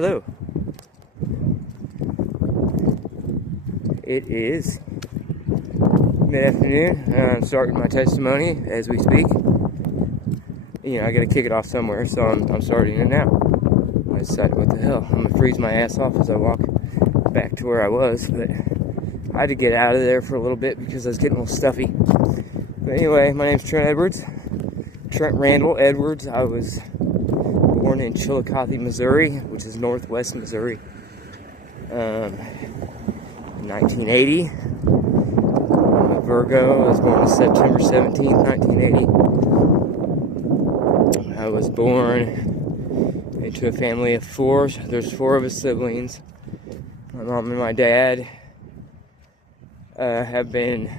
Hello. It is mid-afternoon, and I'm starting my testimony as we speak. You know, I gotta kick it off somewhere, so I'm starting it now. I decided, what the hell, I'm gonna freeze my ass off as I walk back to where I was, but I had to get out of there for a little bit because I was getting a little stuffy. But anyway, my name's Trent Edwards. Trent Randall Edwards. I was born in Chillicothe, Missouri, which is northwest Missouri, 1980. I'm a Virgo. I was born on September 17th, 1980. I was born into a family of four. There's four of us siblings. My mom and my dad have been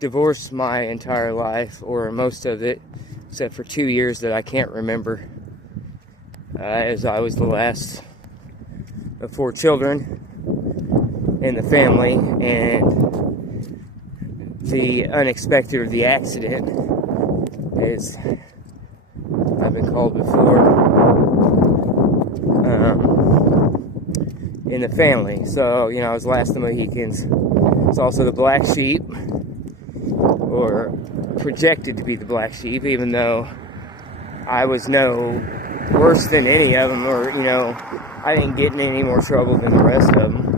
divorced my entire life, or most of it, except for 2 years that I can't remember, as I was the last of four children in the family. And the unexpected, or the accident, as I've been called before, in the family. So, you know, I was last of the Mohicans. It's also the black sheep, or projected to be the black sheep, even though I was no worse than any of them, or, you know, I didn't get in any more trouble than the rest of them.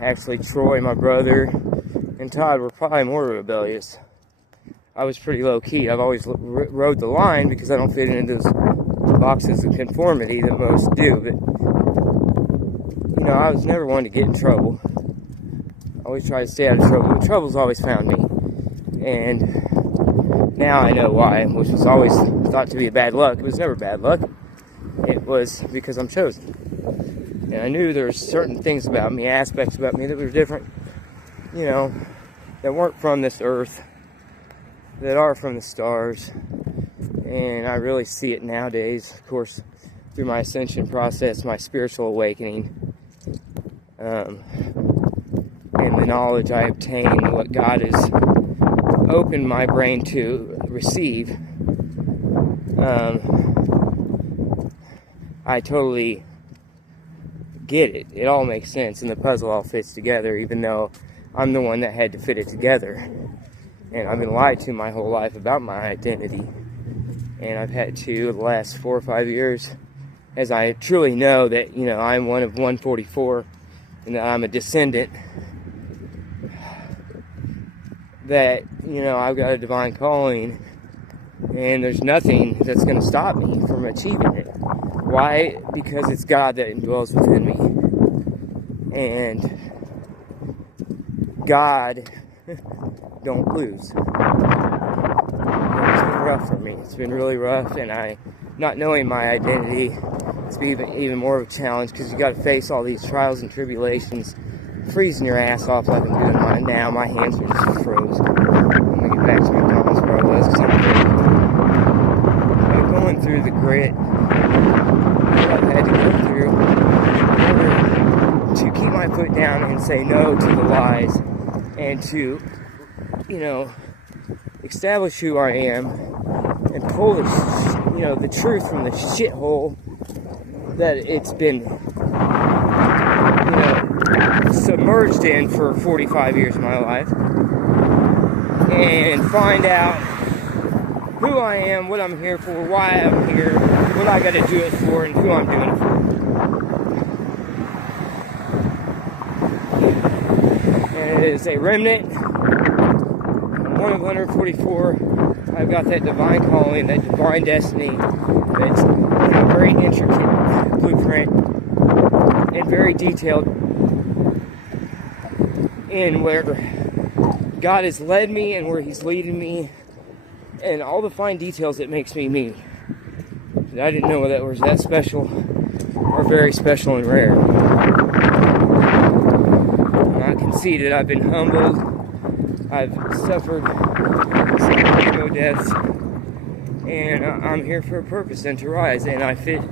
Actually, Troy, my brother, and Todd were probably more rebellious. I was pretty low-key. I've always rode the line because I don't fit into those boxes of conformity that most do, but, you know, I was never one to get in trouble. I always try to stay out of trouble, but trouble's always found me. And now I know why, which was always thought to be bad luck. It was never bad luck. It was because I'm chosen. And I knew there were certain things about me, aspects about me that were different, you know, that weren't from this earth, that are from the stars. And I really see it nowadays, of course, through my ascension process, my spiritual awakening, and the knowledge I obtained, what God has opened my brain to receive. I totally get it. It all makes sense, and the puzzle all fits together, even though I'm the one that had to fit it together. And I've been lied to my whole life about my identity. And I've had to, the last 4 or 5 years, as I truly know that, you know, I'm one of 144, and that I'm a descendant, that, you know, I've got a divine calling, and there's nothing that's going to stop me from achieving it. Why? Because it's God that indwells within me. And God don't lose. It's been rough for me. It's been really rough, and not knowing my identity, it's been even more of a challenge, because you got to face all these trials and tribulations, freezing your ass off like I'm doing mine now. My hands are just froze. I'm gonna get back to McDonald's where I was, because I'm going through the grit that I've had to go through in order to keep my foot down and say no to the lies, and to, you know, establish who I am and pull the truth from the shithole that it's been, submerged in for 45 years of my life, and find out who I am, what I'm here for, why I'm here, what I got to do it for, and who I'm doing it for. And it is a remnant. I'm one of 144. I've got that divine calling, that divine destiny, that's a very intricate blueprint and very detailed in where God has led me and where He's leading me, and all the fine details that makes me me. I didn't know that was that special, or very special and rare. I'm not conceited. I've been humbled. I've suffered some ego deaths, and I'm here for a purpose and to rise, and I fit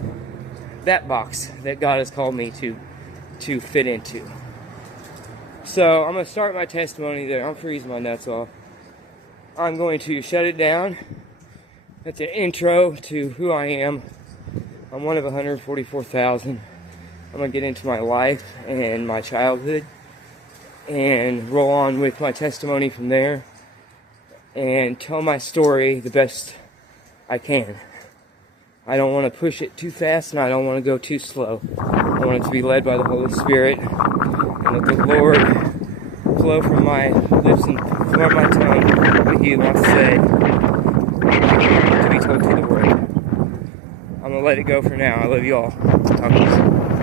that box that God has called me to fit into. So I'm going to start my testimony there. I'm freezing my nuts off. I'm going to shut it down. That's an intro to who I am. I'm one of 144,000. I'm going to get into my life and my childhood and roll on with my testimony from there and tell my story the best I can. I don't want to push it too fast and I don't want to go too slow. I want it to be led by the Holy Spirit and let the Lord flow from my lips and from my tongue what He wants to say to be told to the world. I'm going to let it go for now. I love you all. Talk to you soon.